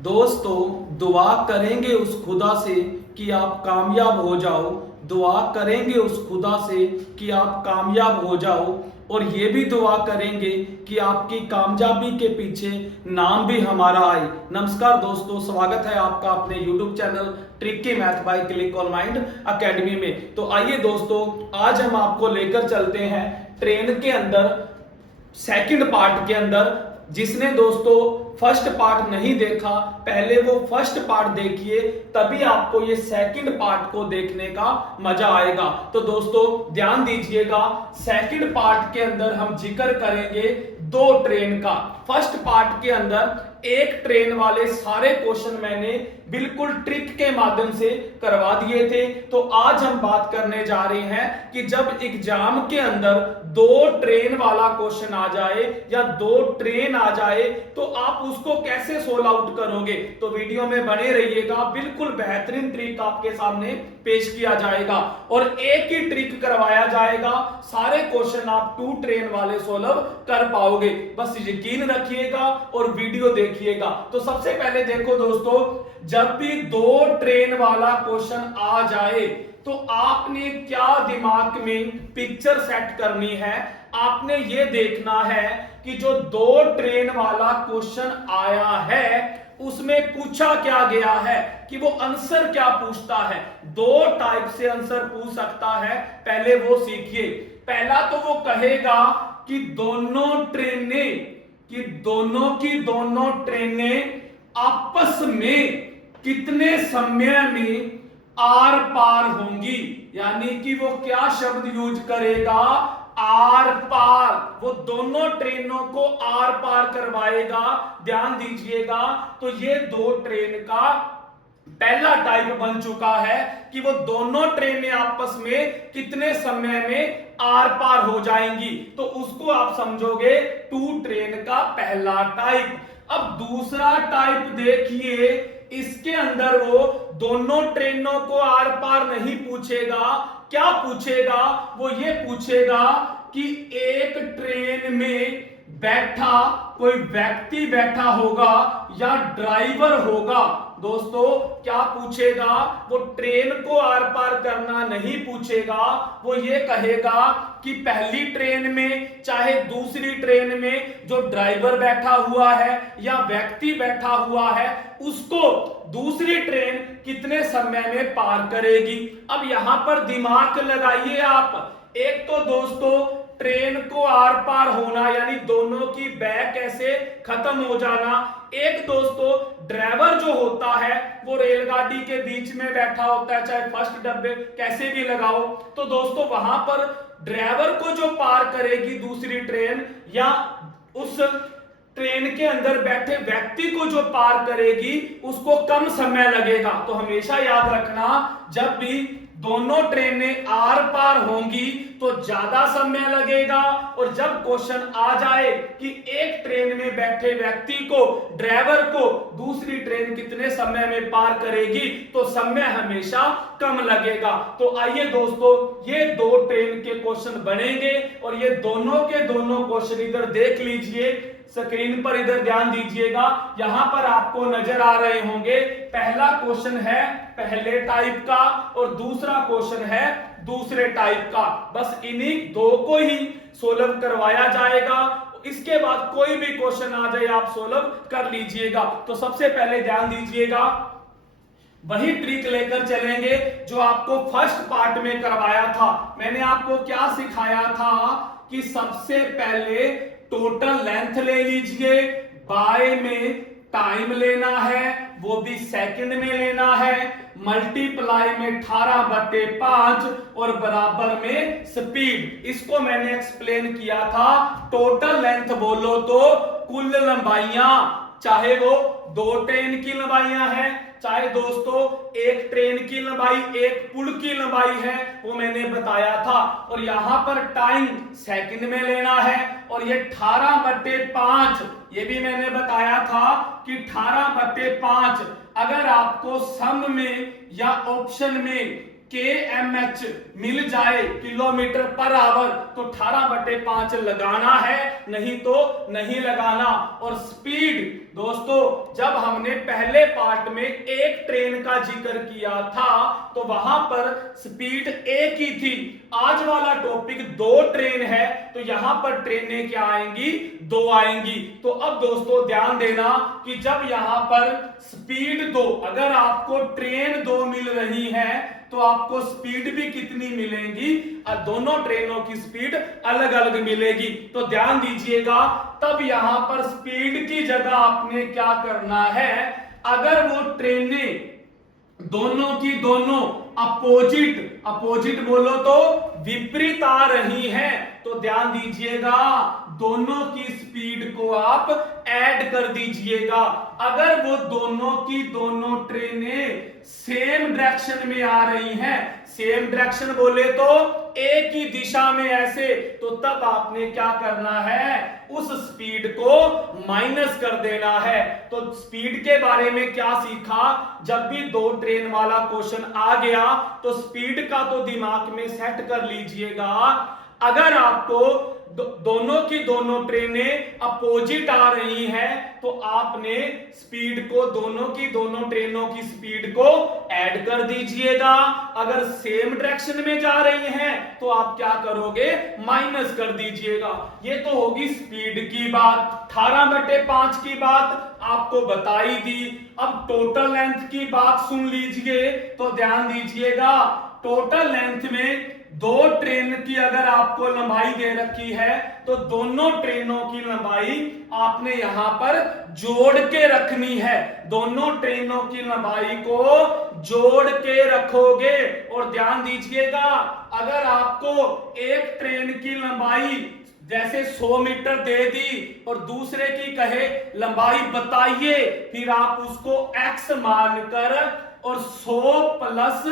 दोस्तों, दुआ करेंगे उस खुदा से कि आप कामयाब हो जाओ। दुआ करेंगे उस खुदा से कि आप कामयाब हो जाओ, और ये भी दुआ करेंगे कि आपकी कामयाबी के पीछे नाम भी हमारा आए। नमस्कार दोस्तों, स्वागत है आपका अपने YouTube channel tricky math bye click on mind academy में। तो आइए दोस्तों, आज हम आपको लेकर चलते हैं ट्रेन के अंदर, सेकंड पार्ट के अंदर। जिसने दोस्तों फर्स्ट पार्ट नहीं देखा, पहले वो फर्स्ट पार्ट देखिए, तभी आपको ये सेकंड पार्ट को देखने का मजा आएगा। तो दोस्तों ध्यान दीजिएगा, सेकंड पार्ट के अंदर हम जिक्र करेंगे दो ट्रेन का। फर्स्ट पार्ट के अंदर एक ट्रेन वाले सारे क्वेश्चन मैंने बिल्कुल ट्रिक के माध्यम से करवा दिए थे। तो आज हम बात करने जा रहे हैं कि जब एग्जाम के अंदर दो ट्रेन वाला क्वेश्चन आ जाए या दो ट्रेन आ जाए तो आप उसको कैसे सोल्व आउट करोगे। तो वीडियो में बने रहिएगा, बिल्कुल बेहतरीन ट्रिक आपके सामने पेश किया जाएगा और एक ही ट्रिक करवाया जाएगा। सारे क्वेश्चन आप टू ट्रेन वाले सोल्व कर पाओगे, बस यकीन रखिएगा और वीडियो देखिएगा। तो सबसे पहले देखो दोस्तों, जब भी दो ट्रेन वाला क्वेश्चन आ जाए तो आपने क्या दिमाग में पिक्चर सेट करनी है। आपने ये देखना है कि जो दो ट्रेन वाला क्वेश्चन आया है उसमें पूछा क्या गया है, कि वो आंसर क्या पूछता है। दो टाइप से आंसर पूछ सकता है, पहले वो सीखिए। पहला तो वो कहेगा कि दोनों की दोनों ट्रेनें आपस में कितने समय में आर पार होंगी, यानी कि वो क्या शब्द यूज करेगा, आर पार। वो दोनों ट्रेनों को आर पार करवाएगा। ध्यान दीजिएगा, तो ये दो ट्रेन का पहला टाइप बन चुका है कि वो दोनों ट्रेनें आपस में कितने समय में आर पार हो जाएंगी। तो उसको आप समझोगे टू ट्रेन का पहला टाइप। अब दूसरा टाइप देखिए, इसके अंदर वो दोनों ट्रेनों को आर पार नहीं पूछेगा। क्या पूछेगा, वो ये पूछेगा कि एक ट्रेन में बैठा कोई व्यक्ति बैठा होगा या ड्राइवर होगा। दोस्तों क्या पूछेगा, वो ट्रेन को आर पार करना नहीं पूछेगा। वो ये कहेगा कि पहली ट्रेन में चाहे दूसरी ट्रेन में जो ड्राइवर बैठा हुआ है या व्यक्ति बैठा हुआ है उसको दूसरी ट्रेन कितने समय में पार करेगी। अब यहां पर दिमाग लगाइए आप। एक तो दोस्तों ट्रेन को आर पार होना यानी दोनों की बैक ऐसे खत्म हो जाना। एक दोस्तों ड्राइवर जो होता है वो रेलगाड़ी के बीच में बैठा होता है, चाहे फर्स्ट डब्बे कैसे भी लगाओ। तो दोस्तों वहां पर ड्राइवर को जो पार करेगी दूसरी ट्रेन या उस ट्रेन के अंदर बैठे व्यक्ति को जो पार करेगी उसको कम समय लगेगा। तो हमेशा याद रखना, जब भी दोनों ट्रेनें आर पार होंगी तो ज्यादा समय लगेगा, और जब क्वेश्चन आ जाए कि एक ट्रेन में बैठे व्यक्ति को, ड्राइवर को दूसरी ट्रेन कितने समय में पार करेगी तो समय हमेशा कम लगेगा। तो आइए दोस्तों, ये दो ट्रेन के क्वेश्चन बनेंगे और ये दोनों के दोनों क्वेश्चन इधर देख लीजिए, स्क्रीन पर इधर ध्यान दीजिएगा। यहां पर आपको नजर आ रहे होंगे, पहला क्वेश्चन है पहले टाइप का और दूसरा क्वेश्चन है दूसरे टाइप का। बस इन्हीं दो को ही सोल्व करवाया जाएगा, इसके बाद कोई भी क्वेश्चन आ जाए आप सोल्व कर लीजिएगा। तो सबसे पहले ध्यान दीजिएगा, वही ट्रिक लेकर चलेंगे जो आपको फर्स्ट पार्ट में करवाया था। मैंने आपको क्या सिखाया था कि सबसे पहले टोटल लेंथ ले लीजिए, बाय में टाइम लेना है, वो भी सेकंड में लेना है, मल्टीप्लाई में 18/5 और बराबर में स्पीड। इसको मैंने एक्सप्लेन किया था। टोटल लेंथ बोलो तो कुल लंबाइयां, चाहे वो दो ट्रेन की लंबाइयां हैं, चाहे दोस्तों एक ट्रेन की लंबाई एक पुल की लंबाई है, वो मैंने बताया था। और यहां पर टाइम सेकंड में लेना है और ये 18/5 ये भी मैंने बताया था कि 18/5 अगर आपको सम में या ऑप्शन में kmh मिल जाए किलोमीटर पर आवर तो 18/5 लगाना है, नहीं तो नहीं लगाना। और स्पीड दोस्तों, जब हमने पहले पार्ट में एक ट्रेन का जिक्र किया था तो वहां पर स्पीड एक ही थी। आज वाला टॉपिक दो ट्रेन है तो यहां पर ट्रेनें क्या आएंगी, दो आएंगी। तो अब दोस्तों ध्यान देना कि जब यहां पर स्पीड दो, अगर आपको ट्रेन दो मिल रही है तो आपको स्पीड भी कितनी मिलेगी, और दोनों ट्रेनों की स्पीड अलग अलग मिलेगी। तो ध्यान दीजिएगा, तब यहां पर स्पीड की जगह आपने क्या करना है, अगर वो ट्रेनें दोनों की दोनों अपोजिट बोलो तो विपरीत आ रही हैं, तो ध्यान दीजिएगा दोनों की स्पीड को आप ऐड कर दीजिएगा। अगर वो दोनों की दोनों ट्रेनें सेम डायरेक्शन में आ रही हैं, सेम डायरेक्शन बोले तो एक ही दिशा में ऐसे, तो तब आपने क्या करना है, उस स्पीड को माइनस कर देना है। तो स्पीड के बारे में क्या सीखा, जब भी दो ट्रेन वाला क्वेश्चन आ गया तो स्पीड का तो दिमाग में सेट कर लीजिएगा। अगर आपको दोनों की दोनों ट्रेनें अपोजिट आ रही हैं तो आपने स्पीड को, दोनों की दोनों ट्रेनों की स्पीड को ऐड कर दीजिएगा। अगर सेम डायरेक्शन में जा रही हैं तो आप क्या करोगे, माइनस कर दीजिएगा। ये तो होगी स्पीड की बात। 18/5 की बात आपको बताई दी। अब टोटल लेंथ की बात सुन लीजिए, तो ध्यान दीजिएगा, टोटल लेंथ में दो ट्रेन की अगर आपको लंबाई दे रखी है तो दोनों ट्रेनों की लंबाई आपने यहां पर जोड़ के रखनी है। दोनों ट्रेनों की लंबाई को जोड़ के रखोगे। और ध्यान दीजिएगा, अगर आपको एक ट्रेन की लंबाई जैसे 100 मीटर दे दी और दूसरे की कहे लंबाई बताइए, फिर आप उसको x मानकर और 100 प्लस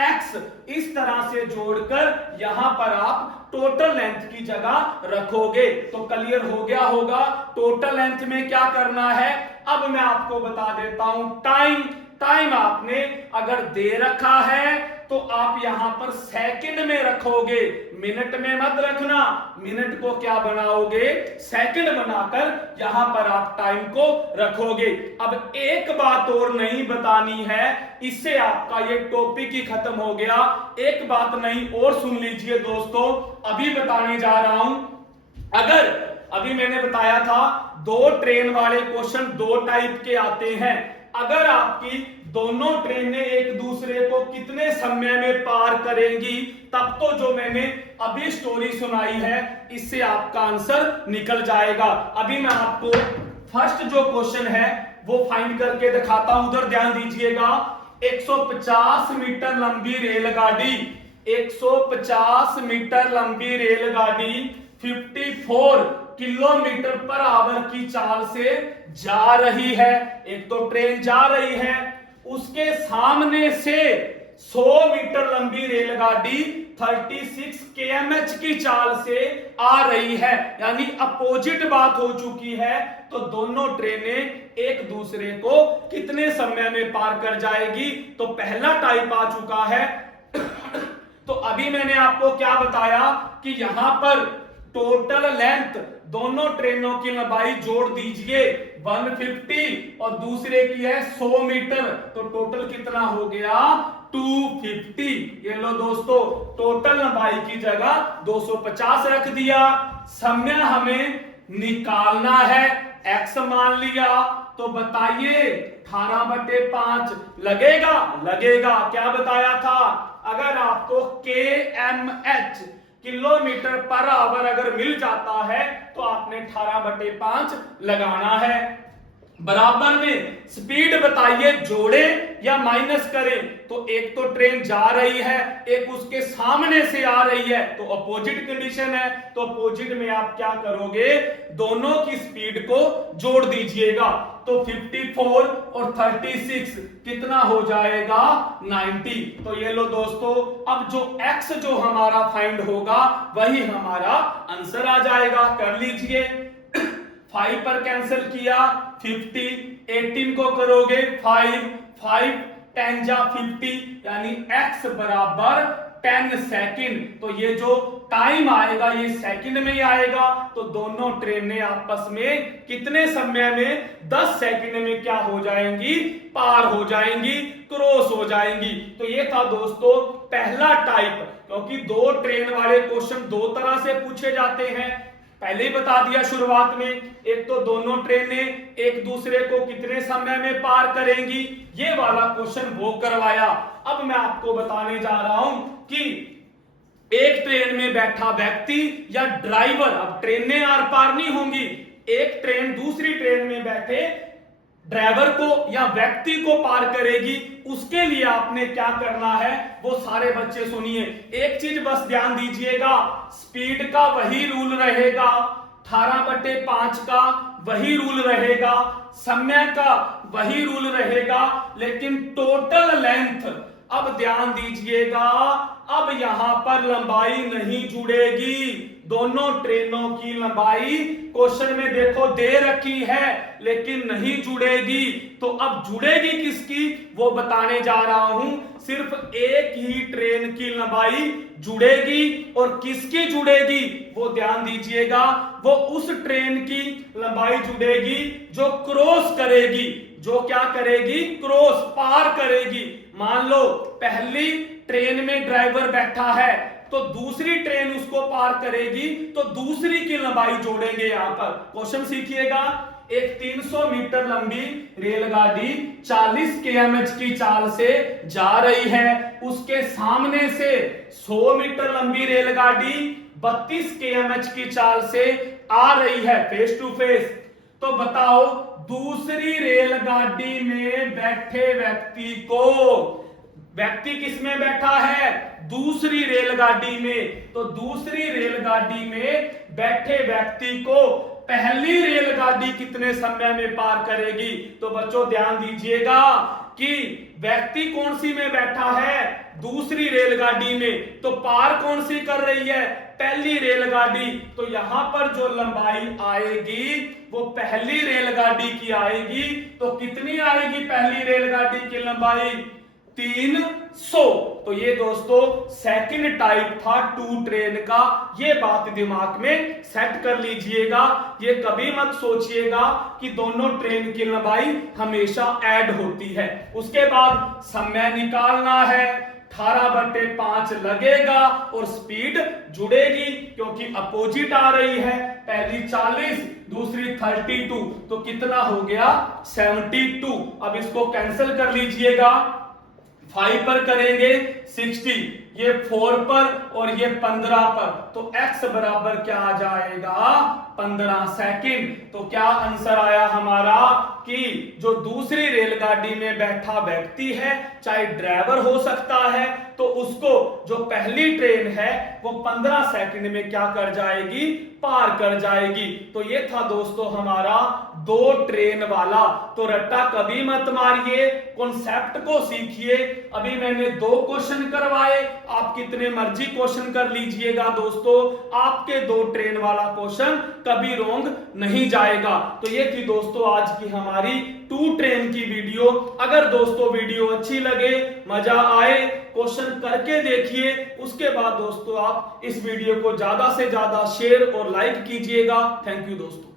x इस तरह से जोड़कर यहां पर आप टोटल लेंथ की जगह रखोगे। तो क्लियर हो गया होगा टोटल लेंथ में क्या करना है। अब मैं आपको बता देता हूं टाइम आपने अगर दे रखा है तो आप यहां पर सेकंड में रखोगे, मिनट में मत रखना। मिनट को क्या बनाओगे, सेकंड बनाकर यहां पर आप टाइम को रखोगे। अब एक बात और नहीं बतानी है, इससे आपका ये टॉपिक ही खत्म हो गया। एक बात नहीं और सुन लीजिए दोस्तों, अभी बताने जा रहा हूं। अगर अभी मैंने बताया था दो ट्रेन वाले क्वेश्चन दो टाइप के आते हैं। अगर आपकी दोनों ट्रेनें एक दूसरे को कितने समय में पार करेंगी, तब तो जो मैंने अभी स्टोरी सुनाई है इससे आपका आंसर निकल जाएगा। अभी मैं आपको फर्स्ट जो क्वेश्चन है वो फाइंड करके दिखाता हूं, उधर ध्यान दीजिएगा। 150 मीटर लंबी रेलगाड़ी, 150 मीटर लंबी रेलगाड़ी 54 किलोमीटर पर आवर की चाल से जा रही है। एक तो ट्रेन जा रही है, उसके सामने से 100 मीटर लंबी रेलगाड़ी 36 kmh की चाल से आ रही है, यानी अपोजिट बात हो चुकी है। तो दोनों ट्रेनें एक दूसरे को कितने समय में पार कर जाएगी, तो पहला टाइप आ चुका है। तो अभी मैंने आपको क्या बताया कि यहां पर टोटल लेंथ दोनों ट्रेनों की लंबाई जोड़ दीजिए 150 और दूसरे की है 100 मीटर, तो टोटल कितना हो गया 250। ये लो दोस्तों, टोटल लंबाई की जगह 250 रख दिया। समय हमें निकालना है, x मान लिया, तो बताइए 18/5 लगेगा। क्या बताया था, अगर आपको kmh किलोमीटर पर आवर अगर मिल जाता है तो आपने 18/5 लगाना है। बराबर में स्पीड बताइए जोड़े या माइनस करें, तो एक तो ट्रेन जा रही है, एक उसके सामने से आ रही है, तो अपोजिट कंडीशन है। तो अपोजिट में आप क्या करोगे, दोनों की स्पीड को जोड़ दीजिएगा। तो 54 और 36 कितना हो जाएगा 90। तो ये लो दोस्तों, अब जो x जो हमारा फाइंड होगा वही हमारा आंसर आ जाएगा। कर लीजिए, 5 पर कैंसिल किया 50, 18 को करोगे 5 5 10 जा 50 यानी x बराबर 10 सेकंड। तो ये जो टाइम आएगा ये सेकंड में ही आएगा। तो दोनों ट्रेनें आपस में कितने समय में, 10 सेकंड में क्या हो जाएंगी, पार हो जाएंगी, क्रॉस हो जाएंगी। तो ये था दोस्तों पहला टाइप, क्योंकि दो ट्रेन वाले क्वेश्चन दो तरह से पूछे जाते हैं, पहले ही बता दिया शुरुआत में। एक तो दोनों ट्रेनें एक दूसरे को कितने समय में पार करेंगी, ये वाला क्वेश्चन वो करवाया। अब मैं आपको बताने जा रहा हूं कि एक ट्रेन में बैठा व्यक्ति या ड्राइवर, अब ट्रेनें आर पार नहीं होंगी, एक ट्रेन दूसरी ट्रेन में बैठे ड्राइवर को या व्यक्ति को पार करेगी। उसके लिए आपने क्या करना है वो सारे बच्चे सुनिए। एक चीज बस ध्यान दीजिएगा, स्पीड का वही रूल रहेगा, 18/5 का वही रूल रहेगा, समय का वही रूल रहेगा, लेकिन टोटल लेंथ, अब ध्यान दीजिएगा, अब यहां पर लंबाई नहीं जुड़ेगी। दोनों ट्रेनों की लंबाई क्वेश्चन में देखो दे रखी है लेकिन नहीं जुड़ेगी। तो अब जुड़ेगी किसकी वो बताने जा रहा हूं। सिर्फ एक ही ट्रेन की लंबाई जुड़ेगी, और किसकी जुड़ेगी वो ध्यान दीजिएगा, वो उस ट्रेन की लंबाई जुड़ेगी जो क्रॉस करेगी, जो क्या करेगी, क्रॉस, पार करेगी। मान लो पहली ट्रेन में ड्राइवर बैठा है तो दूसरी ट्रेन उसको पार करेगी, तो दूसरी की लंबाई जोड़ेंगे। यहां पर क्वेश्चन सीखिएगा, एक 300 मीटर लंबी रेलगाड़ी 40 km की चाल से जा रही है, उसके सामने से 100 मीटर लंबी रेलगाड़ी 32 km की चाल से आ रही है, फेस टू फेस। तो बताओ दूसरी रेलगाड़ी में बैठे व्यक्ति को, व्यक्ति किस में बैठा है, दूसरी रेलगाड़ी में, तो दूसरी रेलगाड़ी में बैठे व्यक्ति को पहली रेलगाड़ी कितने समय में पार करेगी। तो बच्चों ध्यान दीजिएगा कि व्यक्ति कौन सी में बैठा है, दूसरी रेलगाड़ी में, तो पार कौन सी कर रही है, पहली रेलगाड़ी। तो यहां पर जो लंबाई आएगी वो पहली रेलगाड़ी की आएगी। तो कितनी आएगी पहली रेलगाड़ी की लंबाई, 300। तो ये दोस्तों सेकंड टाइप था टू ट्रेन का, ये बात दिमाग में सेट कर लीजिएगा। ये कभी मत सोचिएगा कि दोनों ट्रेन की लंबाई हमेशा ऐड होती है। उसके बाद समय निकालना है, 18/5 लगेगा और स्पीड जुड़ेगी क्योंकि अपोजिट आ रही है, पहली 40 दूसरी 32, तो कितना हो गया 72। अब इसको कैंसिल कर लीजिएगा, 5 पर करेंगे 60, ये 4 पर और ये 15 पर, तो x बराबर क्या आ जाएगा 15 सेकंड। तो क्या आंसर आया हमारा कि जो दूसरी रेलगाड़ी में बैठा व्यक्ति है, चाहे ड्राइवर हो सकता है, तो उसको जो पहली ट्रेन है वो 15 सेकंड में क्या कर जाएगी, पार कर जाएगी। तो ये था दोस्तों हमारा दो ट्रेन वाला। तो रट्टा कभी मत मारिए, कॉन्सेप्ट को सीखिए। अभी मैंने 2 क्वेश्चन करवाए, आप कितने मर्जी क्वेश्चन कर लीजिएगा दोस्तों, आपके 2 ट्रेन वाला क्वेश्चन कभी रॉन्ग नहीं जाएगा। तो ये थी दोस्तों आज की हमारी टू ट्रेन की वीडियो। अगर दोस्तों वीडियो अच्छी लगे, मजा आए, क्वेश्चन करके देखिए, उसके बाद दोस्तों आप इस वीडियो को ज्यादा से ज्यादा शेयर और लाइक कीजिएगा। थैंक यू दोस्तों।